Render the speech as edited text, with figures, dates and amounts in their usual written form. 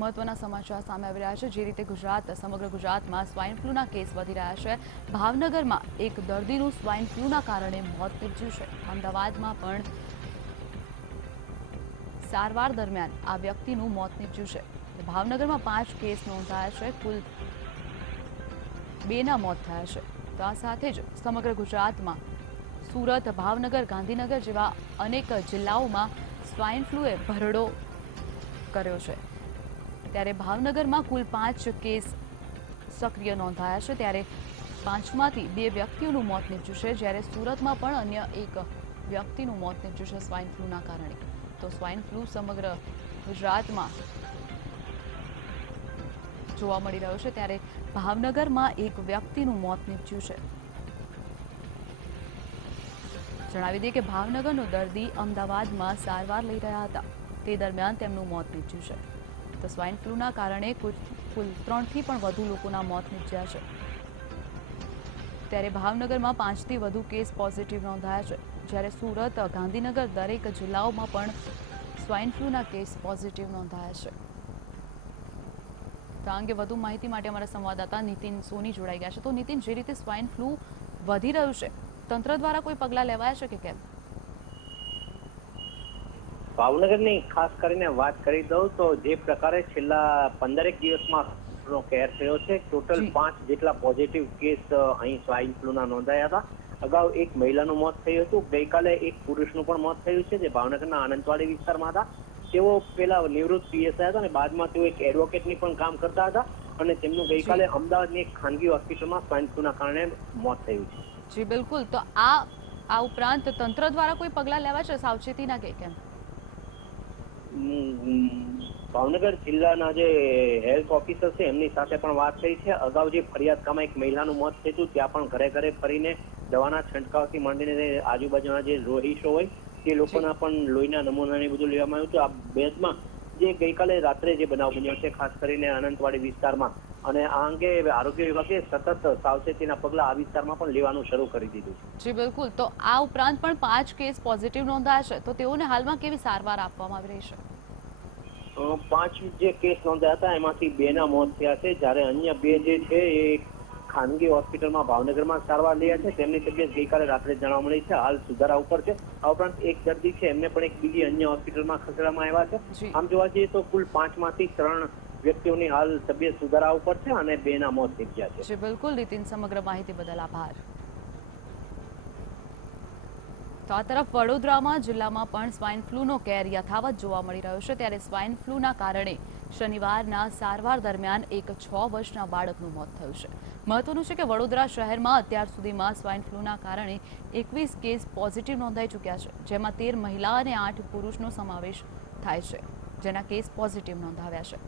મહત્વના સમાચાર સામે આવી રહ્યા છે। જે રીતે સમગ્ર ગુજરાતમાં સ્વાઇન ફ્લૂના કેસ વધી રહ્યા છે। ભાવનગરમાં એક દર્દીનું સ્વાઇન ફ્લૂના કારણે મોત નીપજ્યું છે। અમદાવાદમાં પણ સારવાર દરમિયાન આ વ્યક્તિનું મોત નીપજ્યું છે। ભાવનગરમાં 5 કેસ નોંધાયા છે। કુલ 2ના મોત થયા છે। તો આ સાથે જ સમગ્ર ગુજરાતમાં સુરત, ભાવનગર, ગાંધીનગર જેવા અનેક જિલ્લાઓમાં સ્વાઇન ફ્લૂએ ભરડો કર્યો છે। ત્યારે ભાવનગરમાં કુલ 5 કેસ સક્રિય નોંધાયા છે। ત્યારે 5માંથી 2 વ્યક્તિઓનું મોત નીપજ્યું છે, જ્યારે સુરતમાં પણ અન્ય એક વ્યક્તિનું મોત નીપજ્યું છે સ્વાઇન ફ્લૂના કારણે। તો સ્વાઇન ફ્લૂ સમગ્ર ગુજરાતમાં જોવા મળી રહ્યો છે, ત્યારે ભાવનગરમાં એક વ્યક્તિનું મોત નીપજ્યું છે। જણાવી દઈએ કે ભાવનગરનો દર્દી અમદાવાદમાં સારવાર લઈ રહ્યા હતા, તે દરમિયાન તેમનું મોત નીપજ્યું છે। તો સ્વાઇન ફ્લૂના કારણે કુલ 3થી પણ વધુ લોકોના મોત નીપજ્યા છે। ત્યારે ભાવનગરમાં 5થી વધુ કેસ પોઝિટિવ નોંધાયા છે, જ્યારે સુરત, ગાંધીનગર દરેક જિલ્લાઓમાં પણ સ્વાઇન ફ્લૂના કેસ પોઝિટિવ નોંધાયા છે। તો આ અંગે વધુ માહિતી માટે અમારા સંવાદદાતા નીતિન સોની જોડાઈ ગયા છે। તો નીતિન, જે રીતે સ્વાઇન ફ્લૂ વધી રહ્યું છે, તંત્ર દ્વારા કોઈ પગલાં લેવાયા છે કે કેમ? ભાવનગરની ખાસ કરીને વાત કરી દઉં તો જે પ્રકારે છેલ્લા 15 દિવસમાં કેર થયો છે, ટોટલ 5 જેટલા પોઝિટિવ કેસ અહીં સ્વાઇન ફ્લૂના નોંધાયા હતા। અગાઉ એક મહિલાનું મોત થયું હતું, ગઈકાલે એક પુરુષનું પણ મોત થયું છે, જે ભાવનગરના આનંદવાડી વિસ્તારમાં હતા। તેઓ પેલા નિવૃત્ત પીએસઆઈ હતા અને બાદમાં તેઓ એક એડવોકેટની પણ કામ કરતા હતા અને તેમનું ગઈકાલે અમદાવાદની એક ખાનગી હોસ્પિટલમાં સ્વાઇન ફ્લૂના કારણે મોત થયું છે। જી બિલકુલ। તો આ ઉપરાંત તંત્ર દ્વારા કોઈ પગલાં લેવા છે સાવચેતીના કે કેમ? ભાવનગર જિલ્લાના જે હેલ્થ ઓફિસર છે એમની સાથે પણ વાત થઈ છે। અગાઉ જે ફરિયાદકામાં એક મહિલાનું મોત થયું હતું, ત્યાં પણ ઘરે ઘરે ફરીને દવાના છંટકાવથી માંડીને આજુબાજુના જે રહીશો હોય તે લોકોના પણ લોહીના નમૂના બધું લેવામાં આવ્યું હતું। આ બેદમાં જે ગઈકાલે રાત્રે જે બનાવ બન્યો છે, ખાસ કરીને આનંદવાડી વિસ્તારમાં, અને આ અંગે આરોગ્ય વિભાગે સતત સાવચેતીના પગલાં આ વિસ્તારમાં પણ લેવાનું શરૂ કરી દીધું છે। જી બિલકુલ। તો આ ઉપરાંત પણ 5 કેસ પોઝિટિવ નોંધાયા છે, તો તેઓને હાલમાં કેવી સારવાર આપવામાં આવી રહી છે? 5 જે કેસ નોંધાયા હતા એમાંથી 2ના મોત થયા છે, જ્યારે અન્ય 2 જે છે એ ખાનગી હોસ્પિટલમાં ભાવનગરમાં સારવાર લયા છે। તેમની તબિયત ગઈકાલે રાત્રે જાણવા મળી છે, હાલ સુધારા ઉપર છે। આ ઉપરાંત એક દર્દી છે, એમને પણ એક બીજી અન્ય હોસ્પિટલમાં ખસેડવામાં આવ્યા છે। આમ જોવા જઈએ તો કુલ 5માંથી 3 વ્યક્તિઓની હાલ તબિયત સુધારા ઉપર છે અને 2ના મોત નીપજ્યા છે। જી બિલકુલ નીતિન, સમગ્ર માહિતી બદલ આભાર। તો આ તરફ વડોદરામાં જિલ્લામાં પણ સ્વાઇન ફ્લૂનો કેર યથાવત જોવા મળી રહ્યો છે। ત્યારે સ્વાઇન ફ્લૂના કારણે શનિવારના સારવાર દરમિયાન એક 6 વર્ષના બાળકનું મોત થયું છે। મહત્વનું છે કે વડોદરા શહેરમાં અત્યાર સુધીમાં સ્વાઇન ફ્લૂના કારણે 21 કેસ પોઝિટિવ નોંધાઈ ચૂક્યા છે, જેમાં 13 મહિલા અને 8 પુરુષનો સમાવેશ થાય છે, જેના કેસ પોઝિટિવ નોંધાવ્યા છે।